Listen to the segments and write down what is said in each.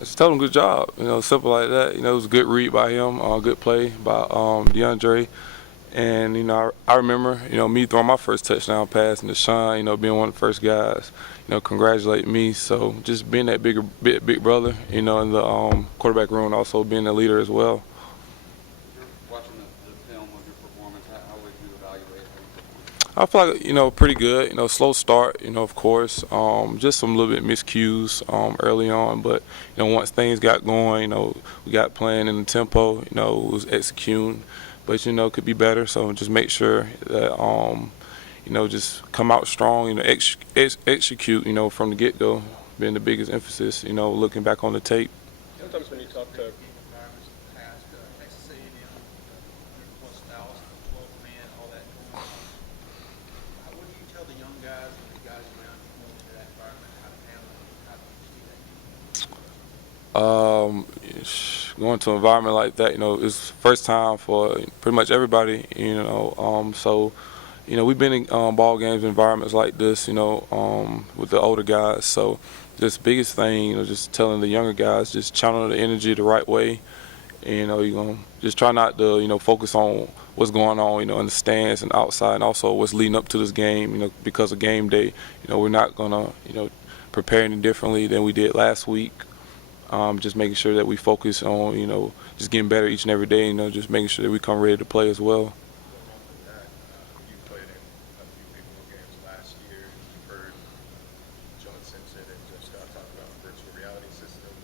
just tell him good job. Simple like that. It was a good read by him, good play by DeAndre. And I remember me throwing my first touchdown pass, and Deshaun, being one of the first guys, congratulate me. So just being that big brother, in the quarterback room, also being a leader as well. You're watching the film of your performance. How would you evaluate how you performed? I feel like pretty good. Slow start. Of course, just some little bit miscues early on, but once things got going, we got playing in the tempo. It was executing, but could be better. So just make sure that just come out strong. Execute. From the get go, being the biggest emphasis. Looking back on the tape. Sometimes when you talk to environments in the past, Texas A&M, 100,000+, 12-man, all that going on. What do you tell the young guys and the guys around you going into that environment, how to handle it, how do you see that? Going to an environment like that, it's first time for pretty much everybody, so, we've been in ball games, environments like this, with the older guys. So, just biggest thing, just telling the younger guys, just channel the energy the right way. And, you're going to just try not to, focus on what's going on, in the stands and outside, and also what's leading up to this game, because of game day. We're not going to, prepare any differently than we did last week. Just making sure that we focus on, just getting better each and every day, just making sure that we come ready to play as well. Going on with that, you played in a few big bowl games last year. You've heard John Simpson and Jeff Scott talk about the virtual reality system.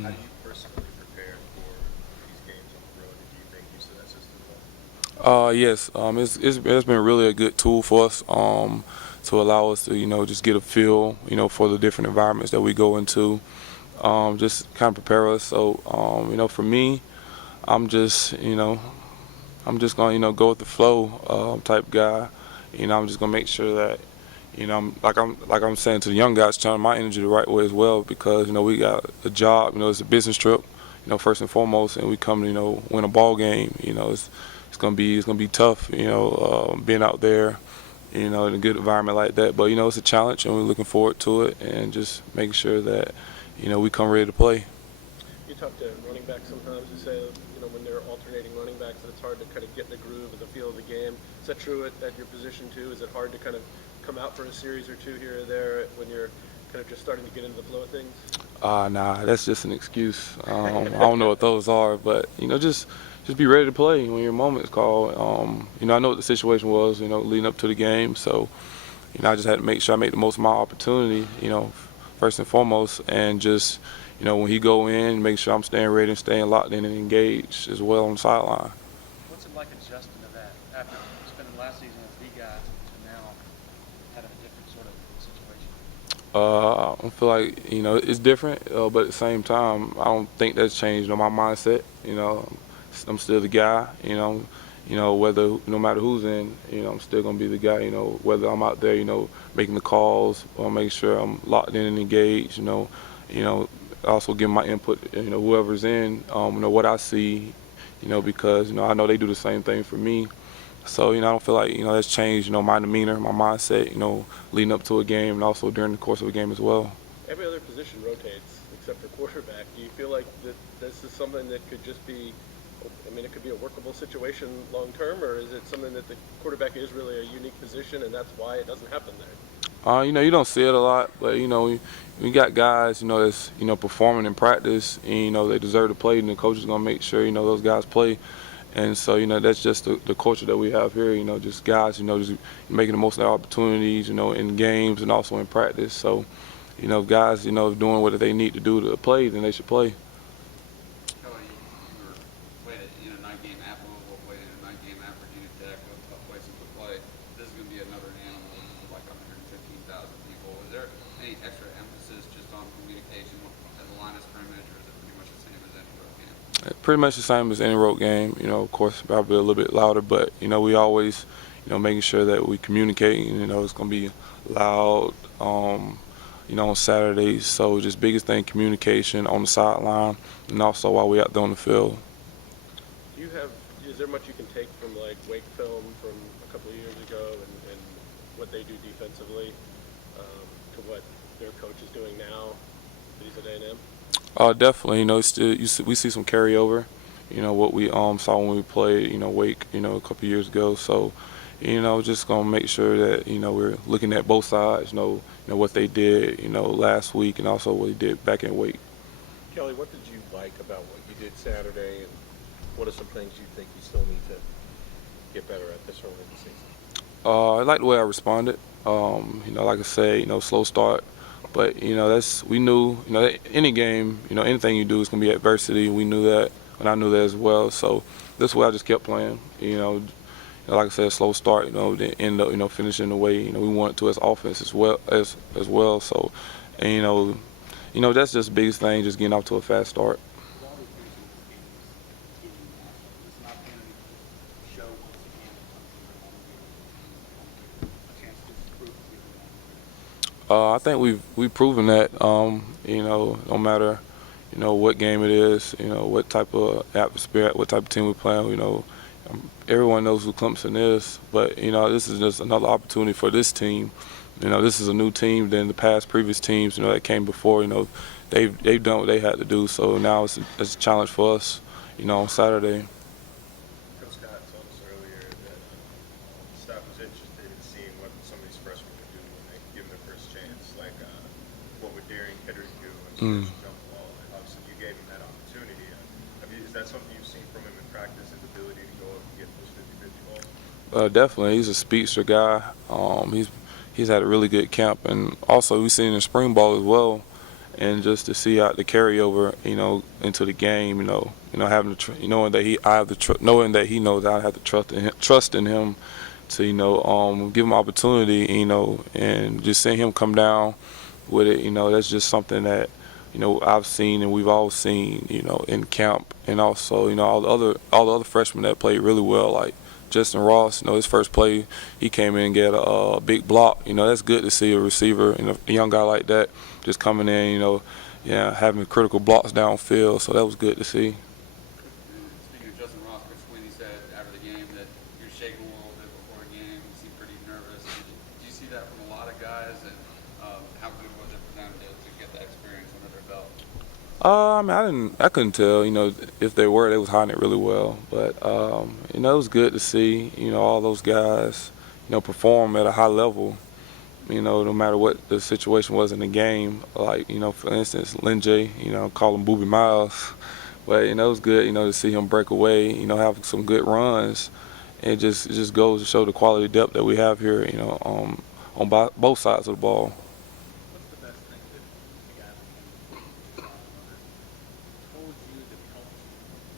How do you personally prepare for these games on the road? And do you make use of that system at all? Yes, it's been really a good tool for us to allow us to, just get a feel, for the different environments that we go into. Just kind of prepare us. So, for me, I'm just going to go with the flow type guy. I'm just going to make sure that, I'm saying to the young guys, channel my energy the right way as well, because, we got a job, it's a business trip, first and foremost, and we come to, win a ball game. It's going to be tough, being out there, in a good environment like that. But, it's a challenge, and we're looking forward to it, and just making sure that, we come ready to play. you talk to running backs sometimes, you say when they're alternating running backs that it's hard to kind of get in the groove of the feel of the game. Is that true at your position too? Is it hard to kind of come out for a series or two here or there when you're kind of just starting to get into the flow of things? Nah, that's just an excuse. I don't know what those are, but just be ready to play when your moment's called. I know what the situation was, leading up to the game, so I just had to make sure I make the most of my opportunity, first and foremost, and just when he go in, make sure I'm staying ready and staying locked in and engaged as well on the sideline. What's it like adjusting to that after spending last season as the guy to now having a different sort of situation? I feel like it's different, but at the same time, I don't think that's changed. My mindset. I'm still the guy. Whether no matter who's in, I'm still gonna be the guy. Whether I'm out there, making the calls or making sure I'm locked in and engaged. Also giving my input. Whoever's in, what I see. Because I know they do the same thing for me. So I don't feel like that's changed. My demeanor, my mindset. Leading up to a game and also during the course of a game as well. Every other position rotates except for quarterback. Do you feel like that this is something that could just be, it could be a workable situation long term, or is it something that the quarterback is really a unique position and that's why it doesn't happen there? You don't see it a lot, but we got guys, that's performing in practice, and they deserve to play, and the coach is gonna make sure those guys play. And so that's just the culture that we have here. Just guys, just making the most of their opportunities, in games and also in practice. So, guys, doing what they need to do to play, then they should play. Kelly, you were played in a night game at Louisville, played in a night game at Virginia Tech, both tough places to play. This is going to be another animal with like 115,000 people. Is there any extra emphasis just on communication at the line of scrimmage, or is it pretty much the same as any road game? Pretty much the same as any road game. Of course, probably a little bit louder, but we always, making sure that we communicate. It's going to be loud. On Saturdays. So just biggest thing, communication on the sideline, and also while we're out there on the field. Is there much you can take from like Wake film from a couple of years ago and what they do defensively to what their coach is doing now that he's at A&M? Definitely. You know, it's still we see some carryover. You know what we saw when we played. You know, Wake. You know, a couple years ago. So, you know, just gonna make sure that we're looking at both sides. You know what they did. Last week, and also what they did back in Wake. Kelly, what did you like about what you did Saturday, and what are some things you think you still need to get better at this early in the season? I like the way I responded. Like I said, slow start, but that's we knew. That any game, anything you do is gonna be adversity. We knew that, and I knew that as well. So this way, I just kept playing. Like I said, slow start. Then end up, finishing the way we wanted to as offense as well. So, and that's just the biggest thing, just getting off to a fast start. With all the attention this game is getting national, this is an opportunity to show once again that Clemson is a home game, a chance to just prove to people I think we've proven that. No matter what game it is, what type of atmosphere, what type of team we play on, everyone knows who Clemson is. But this is just another opportunity for this team. This is a new team than the previous teams that came before. They've done what they had to do. So now it's a challenge for us. On Saturday. Coach Scott told us earlier that staff was interested in seeing what some of these freshmen could do when they give them their first chance, like what would Darian Kettering do and jump ball. And obviously, you gave him that opportunity. Is that something you've seen from him in practice, his ability to go up and get those 50-50 balls? Definitely, he's a speedster guy. He's had a really good camp, and also we've seen in spring ball as well. And just to see out the carryover, into the game, having knowing that knowing that he knows I have to trust in him to give him opportunity, and just seeing him come down with it, that's just something that I've seen and we've all seen, in camp, and also all the other freshmen that played really well, like Justin Ross. His first play, he came in and get a big block. That's good to see a receiver and a young guy like that just coming in, having critical blocks downfield. So that was good to see. Speaking of Justin Ross, Coach Sweeney said after the game that you're shaking a little bit before a game. You seem pretty nervous. Do you see that from a lot of guys? And how good was it for them to get that experience under their belt? I couldn't tell, if they was hiding it really well. But, it was good to see, all those guys, perform at a high level, no matter what the situation was in the game. Like, for instance, Lin J, call him Booby Miles. But, it was good, to see him break away, have some good runs. It just goes to show the quality depth that we have here, on both sides of the ball. What's the best thing that you guys have told you that helped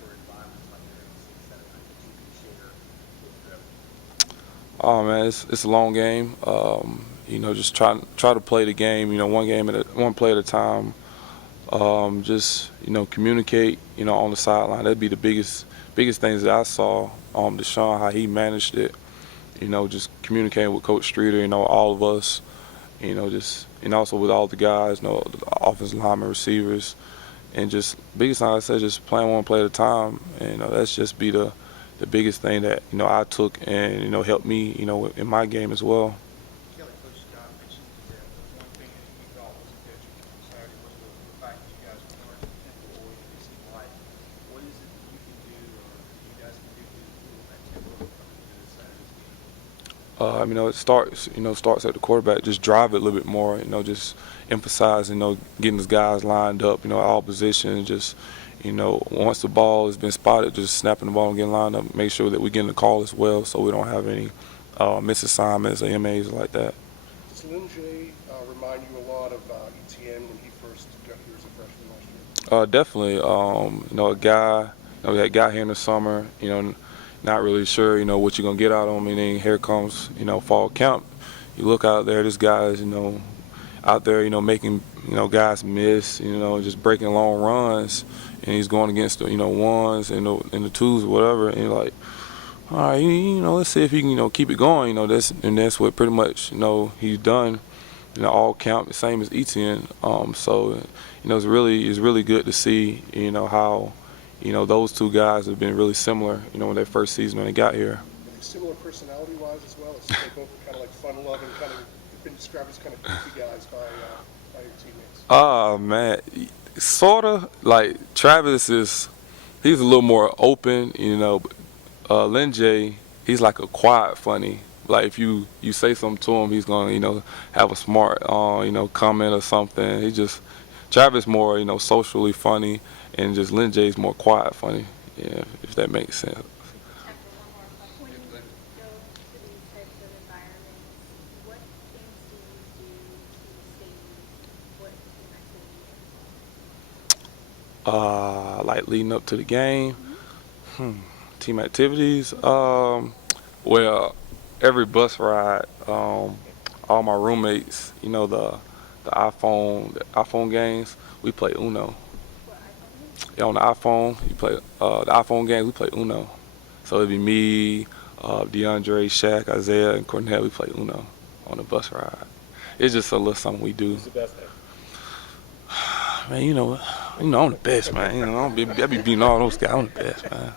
for environments like that in 6, 7 that you can share with them? Oh man, it's a long game. Just try to play the game. One play at a time. Just communicate. On the sideline. That'd be the biggest things that I saw. Deshaun, how he managed it. Just communicating with Coach Streeter. All of us. Just and also with all the guys. The offensive linemen, receivers, and just biggest thing I said, just playing one play at a time. And that's just be the biggest thing that I took and helped me in my game as well. Kelly, Coach Scott mentioned that one thing that he thought was a detriment on Saturday was the fact that you guys weren't tempo oriented. It seemed like, what is it that you can do, or you guys can do to improve that tempo coming into this Saturday's game? It starts at the quarterback. Just drive it a little bit more. Just emphasize. Getting those guys lined up. All positions. Just once the ball has been spotted, just snapping the ball and getting lined up. Make sure that we get the call as well, so we don't have any misassignments or MAs like that. Does Lin J remind you a lot of ETN when he first got here as a freshman last year? Definitely. A guy. We had got here in the summer. Not really sure. What you're gonna get out of him, and then here comes fall camp. You look out there. This guy is out there making guys miss. Just breaking long runs, and he's going against the ones and the twos or whatever. And you're like, all right, let's see if he can keep it going. That's what pretty much he's done. All camp, the same as Etienne. So it's really good to see how those two guys have been really similar. In their first season when they got here. Are they similar personality-wise as well? They both kind of like fun-loving, kind of been described as kind of goofy guys by your teammates. Oh man, sorta. Like Travis he's a little more open, you know. But, Lin J, he's like a quiet funny. Like if you say something to him, he's gonna have a smart comment or something. Travis more socially funny, and just Lin J's more quiet funny. Yeah, if that makes sense. Time for one more question. When you go to these types of environments, what things do you do to stay what team activities? Like leading up to the game. Team activities. Well, every bus ride, all my roommates, the iPhone games, we play Uno. What iPhone is? Yeah, on the iPhone, you play the iPhone games. We play Uno. So it'd be me, DeAndre, Shaq, Isaiah, and Cornell. We play Uno on the bus ride. It's just a little something we do. Who's the best at? Man, I'm the best, man. I be beating all those guys. I'm the best, man.